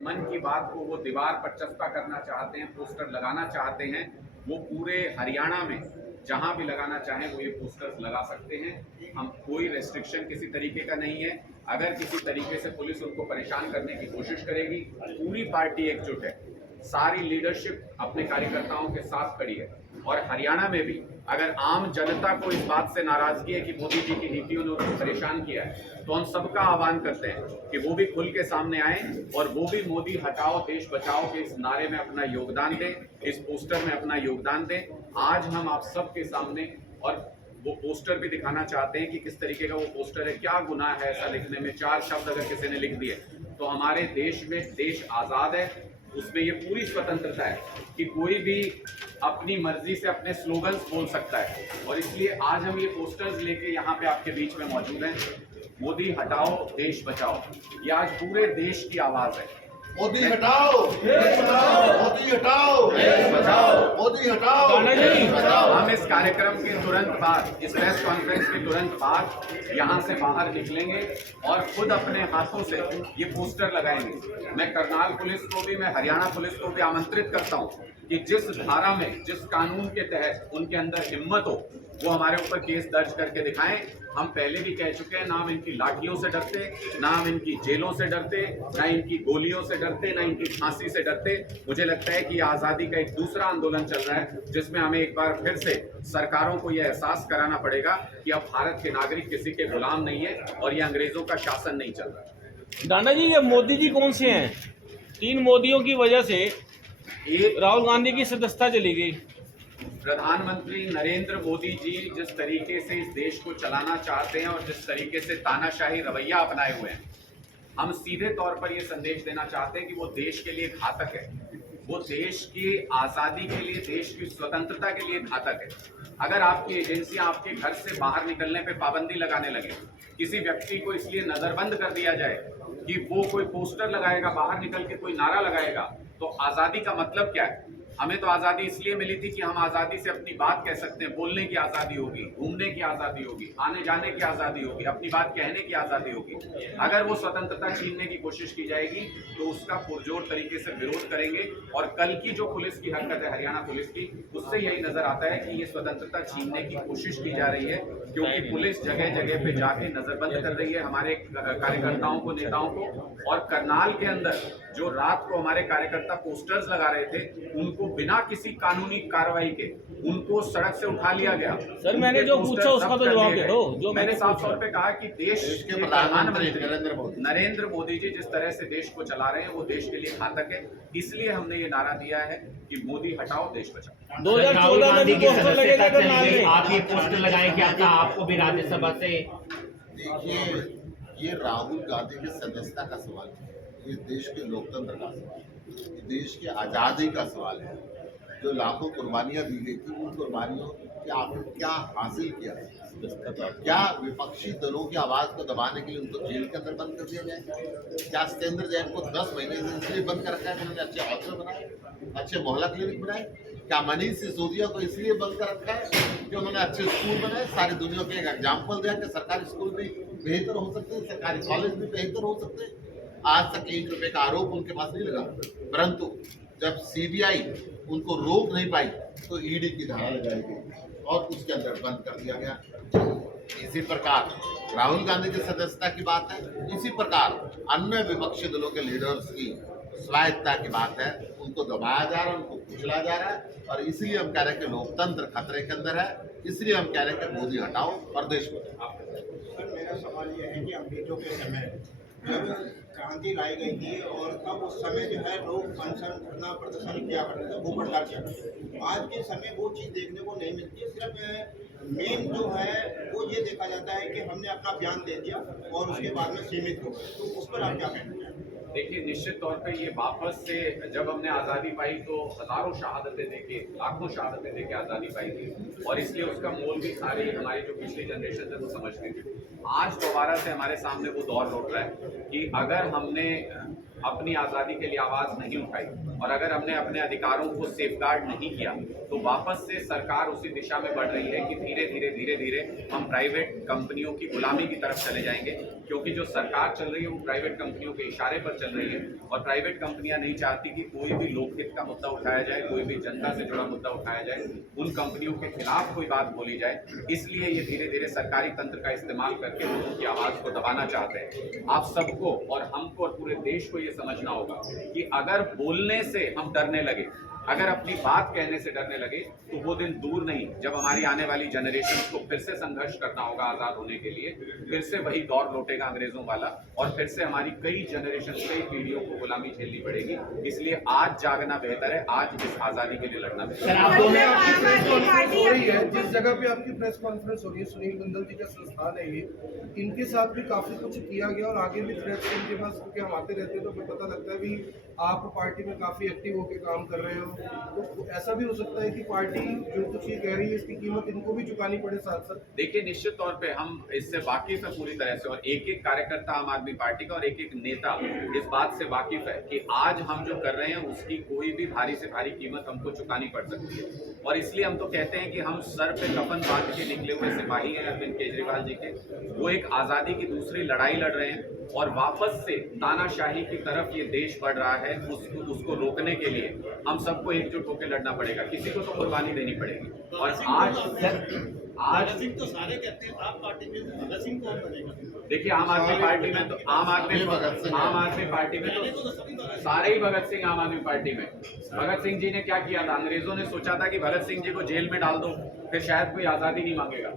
मन की बात को वो दीवार पर चस्पा करना चाहते हैं, पोस्टर लगाना चाहते हैं, वो पूरे हरियाणा में जहां भी लगाना चाहें वो ये पोस्टर्स लगा सकते हैं। हम कोई रेस्ट्रिक्शन किसी तरीके का नहीं है। अगर किसी तरीके से पुलिस उनको परेशान करने की कोशिश करेगी, पूरी पार्टी एकजुट है, सारी लीडरशिप अपने कार्यकर्ताओं के साथ खड़ी है। और हरियाणा में भी अगर आम जनता को इस बात से नाराजगी है कि मोदी जी की नीतियों ने उनको परेशान किया है, तो हम सबका आह्वान करते हैं कि वो भी खुल के सामने आए और वो भी मोदी हटाओ देश बचाओ के इस नारे में अपना योगदान दें, इस पोस्टर में अपना योगदान दें। आज हम आप सबके सामने और वो पोस्टर भी दिखाना चाहते हैं कि किस तरीके का वो पोस्टर है, क्या गुनाह है ऐसा लिखने में। 4 शब्द अगर किसी ने लिख दिए तो हमारे देश में, देश आज़ाद है, उसमें ये पूरी स्वतंत्रता है कि कोई भी अपनी मर्जी से अपने स्लोगन्स बोल सकता है। और इसलिए आज हम ये पोस्टर्स लेके यहाँ पे आपके बीच में मौजूद हैं। मोदी हटाओ देश बचाओ, ये आज पूरे देश की आवाज है। मोदी हटाओ देश बचाओ, मोदी हटाओ देश बचाओ, मोदी हटाओ देश बचाओ। हम इस कार्यक्रम के तुरंत बाद, इस प्रेस कॉन्फ्रेंस के तुरंत बाद यहाँ से बाहर निकलेंगे और खुद अपने हाथों से ये पोस्टर लगाएंगे। मैं करनाल पुलिस को भी, मैं हरियाणा पुलिस को भी आमंत्रित करता हूँ कि जिस धारा में, जिस कानून के तहत उनके अंदर हिम्मत हो, वो हमारे ऊपर केस दर्ज करके दिखाएं। हम पहले भी कह चुके हैं, ना हम इनकी लाठियों से डरते, ना हम इनकी जेलों से डरते, ना इनकी गोलियों से डरते, ना इनकी फांसी से डरते। मुझे लगता है कि आज़ादी का एक दूसरा आंदोलन चल रहा है जिसमें हमें एक बार फिर से सरकारों को यह एहसास कराना पड़ेगा कि अब भारत के नागरिक किसी के गुलाम नहीं है और ये अंग्रेजों का शासन नहीं चल रहा। डांडा जी, ये मोदी जी कौन से हैं? 3 मोदियों की वजह से राहुल गांधी की सदस्यता चली गई। प्रधानमंत्री नरेंद्र मोदी जी जिस तरीके से इस देश को चलाना चाहते हैं और जिस तरीके से तानाशाही रवैया अपनाए हुए हैं, हम सीधे तौर पर यह संदेश देना चाहते हैं कि वो देश के लिए घातक है। वो देश की आज़ादी के लिए, देश की स्वतंत्रता के लिए घातक है। अगर आपकी एजेंसियां आपके घर से बाहर निकलने पे पाबंदी लगाने लगे, किसी व्यक्ति को इसलिए नजरबंद कर दिया जाए कि वो कोई पोस्टर लगाएगा, बाहर निकल के कोई नारा लगाएगा, तो आज़ादी का मतलब क्या है? हमें तो आज़ादी इसलिए मिली थी कि हम आज़ादी से अपनी बात कह सकते हैं, बोलने की आज़ादी होगी, घूमने की आज़ादी होगी, आने जाने की आज़ादी होगी, अपनी बात कहने की आज़ादी होगी। अगर वो स्वतंत्रता छीनने की कोशिश की जाएगी तो उसका पुरजोर तरीके से विरोध करेंगे। और कल की जो पुलिस की हरकत है, हरियाणा पुलिस की, उससे यही नजर आता है कि ये स्वतंत्रता छीनने की कोशिश की जा रही है, क्योंकि पुलिस जगह जगह पे जाके नजरबंद कर रही है हमारे कार्यकर्ताओं को, नेताओं को। और करनाल के अंदर जो रात को हमारे कार्यकर्ता पोस्टर्स लगा रहे थे, उनको बिना किसी कानूनी कार्रवाई के उनको सड़क से उठा लिया गया। सर, मैंने जो पूछा उसका तो जवाब दे दो। जो मैंने साफ तौर पे कहा कि देश के प्रधानमंत्री नरेंद्र मोदी जी जिस तरह से देश को चला रहे हैं वो देश के लिए घातक है। इसलिए हमने ये नारा दिया है कि मोदी हटाओ देश बचाओ। 2014 में भी पोस्टर लगेगा करनाल में। आप ये पोस्टर लगाए, क्या था आपको भी राज्यसभा से? देखिए, ये राहुल गांधी की सदस्यता का सवाल है, ये देश के लोकतंत्र का सवाल है, ये देश की आज़ादी का सवाल है। जो लाखों कुर्बानियां दी गई थी, उन कुर्बानियों के आखिर क्या हासिल किया? क्या विपक्षी दलों की आवाज़ को दबाने के लिए उनको जेल के अंदर बंद कर दिया जाए? क्या सत्येंद्र जैन को 10 महीने से इसलिए बंद कर रखा है कि उन्होंने अच्छे हॉस्टल बनाए, अच्छे मोहल्ला क्लिनिक बनाए? क्या मनीष सिसोदिया को इसलिए बंद कर रखा है कि उन्होंने अच्छे स्कूल बनाए? सारी दुनिया के एक एग्जाम्पल दिया कि सरकारी स्कूल भी बेहतर हो सकते हैं, सरकारी कॉलेज भी बेहतर हो सकते हैं। आज तक 1 रुपए का आरोप उनके पास नहीं लगा, परंतु जब सीबीआई उनको रोक नहीं पाई तो ईडी की धारा लगाई गई और उसके अंदर बंद कर दिया गया। इसी प्रकार राहुल गांधी की सदस्यता की बात है, इसी प्रकार अन्य विपक्षी दलों के लीडर्स की स्वायत्तता की बात है, उनको दबाया जा रहा है, उनको कुचला जा रहा है। और इसलिए हम कह रहे हैं कि लोकतंत्र खतरे के अंदर है, इसलिए हम कह रहे हैं कि मोदी हटाओ और देश बचाओ। मेरा सवाल यह है कि अंग्रेजों के समय जब क्रांति लाई गई थी और तब उस समय जो है लोग अनशन, धरना, प्रदर्शन किया करते थे, भूख हड़ताल किया करते थे। आज के समय वो चीज़ देखने को नहीं मिलती। सिर्फ मेन जो है वो ये देखा जाता है कि हमने अपना बयान दे दिया और उसके बाद में सीमित हो गए। तो उस पर आप क्या कहना चाहेंगे? देखिए, निश्चित तौर पे ये वापस से जब हमने आज़ादी पाई तो हज़ारों शहादतें देके, लाखों शहादतें देके आज़ादी पाई थी और इसलिए उसका मोल भी सारी हमारी जो पिछली जनरेशन है वो समझती थी। आज दोबारा से हमारे सामने वो दौर लौट रहा है कि अगर हमने अपनी आज़ादी के लिए आवाज़ नहीं उठाई और अगर हमने अपने अधिकारों को सेफगार्ड नहीं किया तो वापस से सरकार उसी दिशा में बढ़ रही है कि धीरे धीरे हम प्राइवेट कंपनियों की गुलामी की तरफ चले जाएंगे। क्योंकि जो सरकार चल रही है वो प्राइवेट कंपनियों के इशारे पर चल रही है और प्राइवेट कंपनियां नहीं चाहती कि कोई भी लोकहित का मुद्दा उठाया जाए, कोई भी जनता से जुड़ा मुद्दा उठाया जाए, उन कंपनियों के खिलाफ कोई बात बोली जाए। इसलिए ये धीरे धीरे सरकारी तंत्र का इस्तेमाल करके लोगों की आवाज को दबाना चाहते हैं। आप सबको और हमको और पूरे देश को ये समझना होगा कि अगर बोलने से हम डरने लगे, अगर अपनी बात कहने से डरने लगे, तो वो दिन दूर नहीं जब हमारी आने वाली जनरेशन को फिर से संघर्ष करना होगा आजाद होने के लिए, फिर से वही दौर लौटेगा अंग्रेजों वाला और फिर से हमारी कई जनरेशन, कई पीढ़ियों को गुलामी झेलनी पड़ेगी। इसलिए आज जागना बेहतर है, आज इस आजादी के लिए लड़ना बेहतर है। सर, आप दोनों हो रही है, जिस जगह पे आपकी प्रेस कॉन्फ्रेंस हो रही है, सुनील गुंदल जी का संस्थान है ये, इनके साथ भी काफी कुछ किया गया और आगे भी थ्रेट्स इनके पास, क्योंकि हम आते रहते हैं तो हमें पता लगता है भी आप पार्टी में काफी एक्टिव होकर काम कर रहे हो, तो ऐसा भी हो सकता है कि पार्टी जो कुछ ये कह रही है इसकी कीमत इनको भी चुकानी पड़े साथ साथ। देखिए, निश्चित तौर पे हम इससे वाकिफ है पूरी तरह से और एक एक कार्यकर्ता आम आदमी पार्टी का और एक एक नेता इस बात से वाकिफ है कि आज हम जो कर रहे हैं उसकी कोई भी भारी से भारी कीमत हमको चुकानी पड़ सकती है। और इसलिए हम तो कहते हैं कि हम सर पे कफन बांध के निकले हुए सिपाही हैं अरविंद केजरीवाल जी के, वो एक आजादी की दूसरी लड़ाई लड़ रहे हैं और वापस से तानाशाही की तरफ ये देश बढ़ रहा है। उसको रोकने के लिए हम सबको एकजुट होकर लड़ना पड़ेगा, किसी को तो कुर्बानी देनी पड़ेगी। और आज सिंह तो सारे कहते हैं आप पार्टी में, भगत सिंह कौन बनेगा? देखिए, आम आदमी पार्टी में तो आम आदमी पार्टी में तो सारे ही भगत सिंह आम आदमी पार्टी में। भगत सिंह जी ने क्या किया था, अंग्रेजों ने सोचा था कि भगत सिंह जी को जेल में डाल दो फिर शायद कोई आजादी नहीं मांगेगा।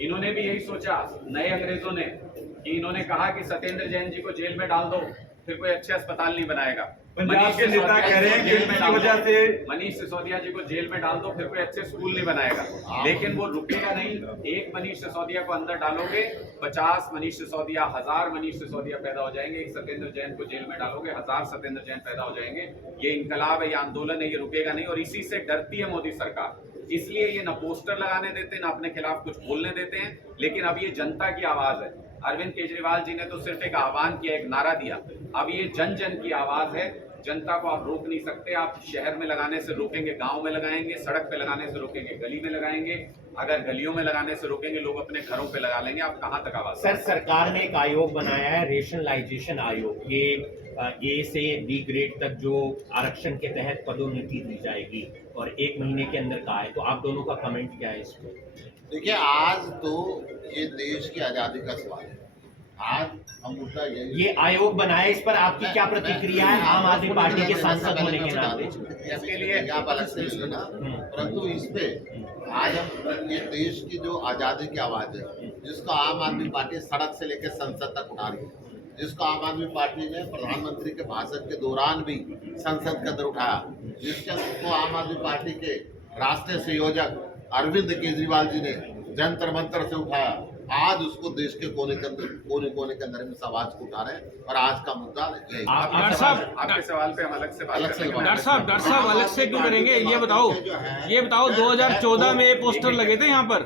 इन्होंने भी यही सोचा, नए अंग्रेजों ने, कि इन्होंने कहा कि सत्येंद्र जैन जी को जेल में डाल दो फिर कोई अच्छे अस्पताल नहीं बनाएगा। पंजाब के नेता कह रहे हैं कि इसकी वजह से मनीष सिसोदिया जी को जेल में डाल दो फिर कोई अच्छे स्कूल नहीं बनाएगा। लेकिन वो रुकेगा नहीं। एक मनीष सिसोदिया को अंदर डालोगे 50 मनीष सिसोदिया, 1000 मनीष सिसोदिया पैदा हो जाएंगे। एक सत्येंद्र जैन को जेल में डालोगे 1000 सत्येंद्र जैन पैदा हो जाएंगे। ये इनकलाब है, ये आंदोलन है, ये रुकेगा नहीं। और इसी से डरती है मोदी सरकार, इसलिए ये न पोस्टर लगाने देते, न अपने खिलाफ कुछ बोलने देते हैं। लेकिन अब ये जनता की आवाज है। अरविंद केजरीवाल जी ने तो सिर्फ एक आह्वान किया, एक नारा दिया। अब ये जन जन की आवाज है। जनता को आप रोक नहीं सकते। आप शहर में लगाने से रोकेंगे, गांव में लगाएंगे, सड़क पे लगाने से रोकेंगे, गली में लगाएंगे। अगर गलियों में लगाने से रोकेंगे, लोग अपने घरों पे लगा लेंगे। आप कहां तक आवाज? सर, सरकार ने एक आयोग बनाया है, रेशनलाइजेशन आयोग। ये ए से बी ग्रेड तक जो आरक्षण के तहत पदोन्नति दी जाएगी और 1 महीने के अंदर का है, तो आप दोनों का कमेंट क्या है इस पर? देखिए, आज तो ये देश की आजादी का सवाल है। आज हम मुद्दा ये आयोग बनाया, इस पर आपकी क्या प्रतिक्रिया है आम आदमी पार्टी के सांसद होने के नाते? इसके लिए आप अलग से लेना, परंतु इस पे आज हम ये देश की जो आजादी की आवाज है, जिसको आम आदमी पार्टी सड़क से लेकर संसद तक उठा रही है, जिसको आम आदमी पार्टी ने प्रधानमंत्री के भाषण के दौरान भी संसद के अंदर उठाया, जिसको आम आदमी पार्टी के राष्ट्रीय संयोजक अरविंद केजरीवाल जी ने जंतर मंतर से उठाया, आज उसको देश के कोने के अंदर हम इस आवाज को उठा रहे हैं। और आज का मुद्दा यही। डॉक्टर साहब, आपके सवाल पे हम अलग से बात करेंगे। डॉक्टर साहब अलग से क्यों करेंगे? ये बताओ 2014 में पोस्टर लगे थे यहाँ पर।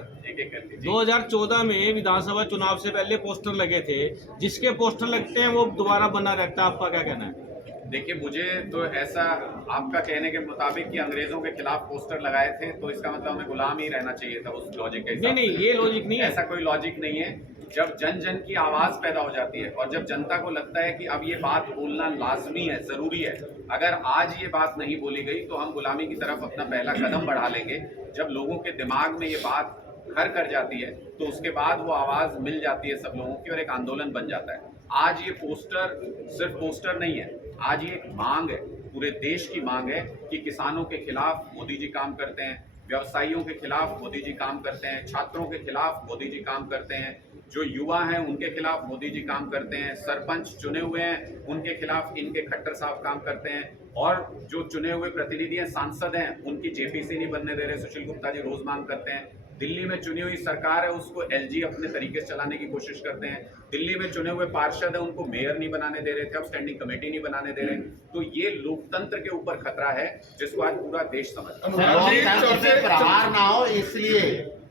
2014 में विधानसभा चुनाव से पहले पोस्टर लगे थे। जिसके पोस्टर लगते हैं वो दोबारा बना रहता है। आपका क्या कहना है? देखिए, मुझे तो ऐसा, आपका कहने के मुताबिक कि अंग्रेजों के खिलाफ पोस्टर लगाए थे तो इसका मतलब हमें गुलाम ही रहना चाहिए था उस लॉजिक के हिसाब से। नहीं, ये लॉजिक नहीं है। ऐसा कोई लॉजिक नहीं है। जब जन जन की आवाज पैदा हो जाती है और जब जनता को लगता है कि अब ये बात बोलना लाजमी है, जरूरी है, अगर आज ये बात नहीं बोली गई तो हम गुलामी की तरफ अपना पहला कदम बढ़ा लेंगे। जब लोगों के दिमाग में ये बात घर कर जाती है तो उसके बाद वो आवाज मिल जाती है सब लोगों की और एक आंदोलन बन जाता है। आज ये पोस्टर सिर्फ पोस्टर नहीं है, आज ये एक मांग है, पूरे देश की मांग है कि किसानों के खिलाफ मोदी जी काम करते हैं, व्यवसायियों के खिलाफ मोदी जी काम करते हैं, छात्रों के खिलाफ मोदी जी काम करते हैं, जो युवा हैं उनके खिलाफ मोदी जी काम करते हैं, सरपंच चुने हुए हैं उनके खिलाफ इनके खट्टर साहब काम करते हैं, और जो चुने हुए प्रतिनिधि हैं, सांसद हैं, उनकी जेपीसी नहीं बनने दे रहे। सुशील गुप्ता जी रोज मांग करते हैं। दिल्ली में चुनी हुई सरकार है, उसको एलजी अपने तरीके से चलाने की कोशिश करते हैं। दिल्ली में चुने हुए पार्षद है, उनको मेयर नहीं बनाने दे रहे थे, अब स्टैंडिंग कमेटी नहीं बनाने दे रहे। तो ये लोकतंत्र के ऊपर खतरा है जिसको आज पूरा देश समझता है। लोकतंत्र पे प्रहार ना हो, इसलिए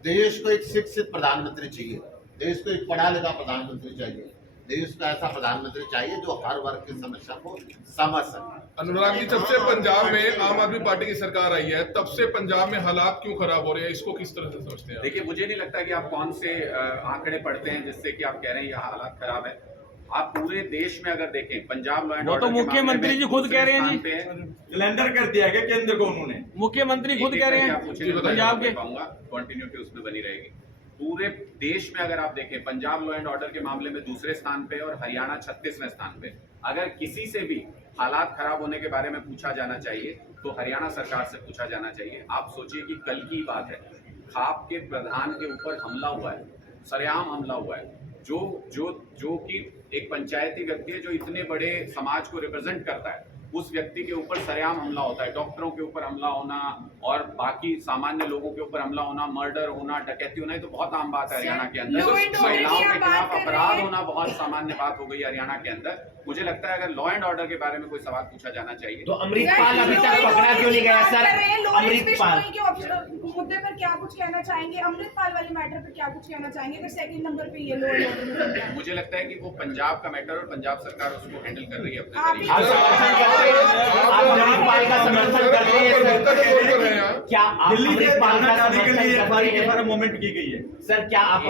देश को एक शिक्षित प्रधानमंत्री चाहिए, देश को एक पढ़ा लिखा प्रधानमंत्री चाहिए, देश को ऐसा प्रधानमंत्री चाहिए जो हर वर्ग की समस्या को समझ सके। अनुराग जी, जब से पंजाब में आम आदमी पार्टी की सरकार आई है तब से पंजाब में हालात क्यों खराब हो रहे हैं, इसको किस तरह से समझते हैं? देखिए, मुझे नहीं लगता कि आप कौन से आंकड़े पढ़ते हैं जिससे कि आप कह रहे हैं यहाँ हालात खराब है। आप पूरे देश में अगर देखें पंजाब लॉ एंड वो तो ऑर्डर के मामले में मुख्यमंत्री जी खुद दूसरे कह रहे हैं स्थान जी। पे है। कैलेंडर कर दिया है केंद्र को उन्होंने। मुख्यमंत्री खुद एक-एक कह रहे करके आप हैं पूछेंगे तो पंजाब के। पाऊंगा, कंटिन्यूटी उसमें बनी रहेगी। पूरे देश में अगर आप देखें पंजाब लॉ एंड ऑर्डर के मामले में दूसरे स्थान पे और हरियाणा 36वें स्थान पे। अगर किसी से भी हालात खराब होने के बारे में पूछा जाना चाहिए तो हरियाणा सरकार से पूछा जाना चाहिए। आप सोचिए कि कल की बात है, खाप के प्रधान के ऊपर हमला हुआ है, सरेआम हमला हुआ है, जो कि एक पंचायती व्यक्ति है जो इतने बड़े समाज को रिप्रेजेंट करता है, उस व्यक्ति के ऊपर सरेआम हमला होता है। डॉक्टरों के ऊपर हमला होना और बाकी सामान्य लोगों के ऊपर हमला होना, मर्डर होना, डकैती होना, ये तो बहुत आम बात है हरियाणा के अंदर। लॉ एंड ऑर्डर महिलाओं की के आप बात खिलाफ कर रहे अपराध हैं। होना बहुत सामान्य बात हो गई हरियाणा के अंदर। मुझे लगता है अगर लॉ एंड ऑर्डर के बारे में कोई सवाल पूछा जाना चाहिए तो अमृतपाल अभी तक पकड़ा क्यों नहीं गया सर? अमृतपाल मुद्दे पर क्या कुछ कहना चाहेंगे? अमृतपाल वाले मैटर पर क्या कुछ कहना चाहेंगे? अगर सेकंड नंबर पे ये लॉ एंड ऑर्डर मुझे लगता है कि वो पंजाब का मैटर और पंजाब सरकार उसको हैंडल कर रही है अपने आप तरीके आप से। समर्थन करते हैं? आप अमृतपाल का समर्थन करते हैं लोकतंत्र सर? के तौर पर है यहाँ। क्या आप दिल्ली से अमृतपाल का जाने के लिए समर्थन एफआईआर के करते बारे हैं? मूवमेंट की गई है। सर क्या आप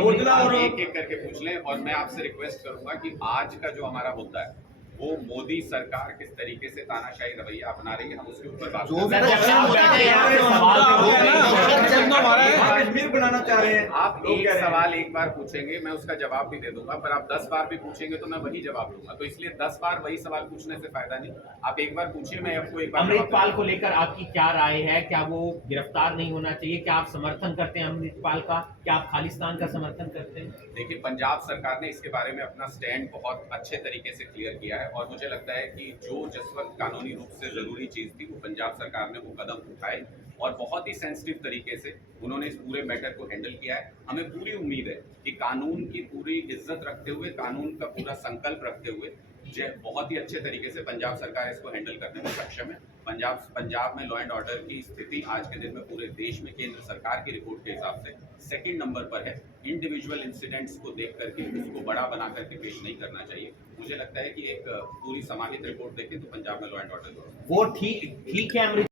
एक एक करके पूछ लें और मैं आपसे रिक्वेस्ट करूंगा कि आज का जो हमारा मुद्दा है वो मोदी सरकार किस तरीके से तानाशाही रवैया अपना रही है, हम उसके ऊपर बात जो करें। भी सर, जब आप बैठे हैं, आपसे सवाल मुद्दा तो है ना, होगा ही। मुद्दा हमारा है। आप कश्मीर बनाना चाह रहे हैं। आप लोग एक कह रहे हैं। सवाल एक बार पूछेंगे, मैं उसका जवाब भी दे दूंगा, पर आप 10 बार भी पूछेंगे तो मैं वही जवाब दूंगा। तो इसलिए 10 बार वही सवाल पूछने से फायदा नहीं। आप एक बार पूछिए, मैं आपको एक बार जवाब अमृतपाल दूंगा। को लेकर आपकी क्या राय है? क्या वो गिरफ्तार नहीं होना चाहिए? क्या आप समर्थन करते हैं अमृतपाल का? क्या आप खालिस्तान का समर्थन करते हैं? देखिए, पंजाब सरकार ने इसके बारे में अपना स्टैंड बहुत अच्छे तरीके से क्लियर किया है और मुझे लगता है कि जो जिस वक्त कानूनी रूप से जरूरी चीज थी वो पंजाब सरकार ने वो कदम उठाए और बहुत ही सेंसिटिव तरीके से उन्होंने इस पूरे मैटर को हैंडल किया है। हमें पूरी उम्मीद है कि कानून की पूरी इज्जत रखते हुए, कानून का पूरा संकल्प रखते हुए बहुत ही अच्छे तरीके से पंजाब सरकार इसको हैंडल करने में सक्षम है। पंजाब में लॉ एंड ऑर्डर की स्थिति आज के दिन में पूरे देश में केंद्र सरकार की रिपोर्ट के हिसाब से सेकंड नंबर पर है। इंडिविजुअल इंसिडेंट्स को देख करके उसको बड़ा बना करके पेश नहीं करना चाहिए। मुझे लगता है कि एक पूरी समाहित रिपोर्ट देखें तो पंजाब में लॉ एंड ऑर्डर वो ठीक है अमृत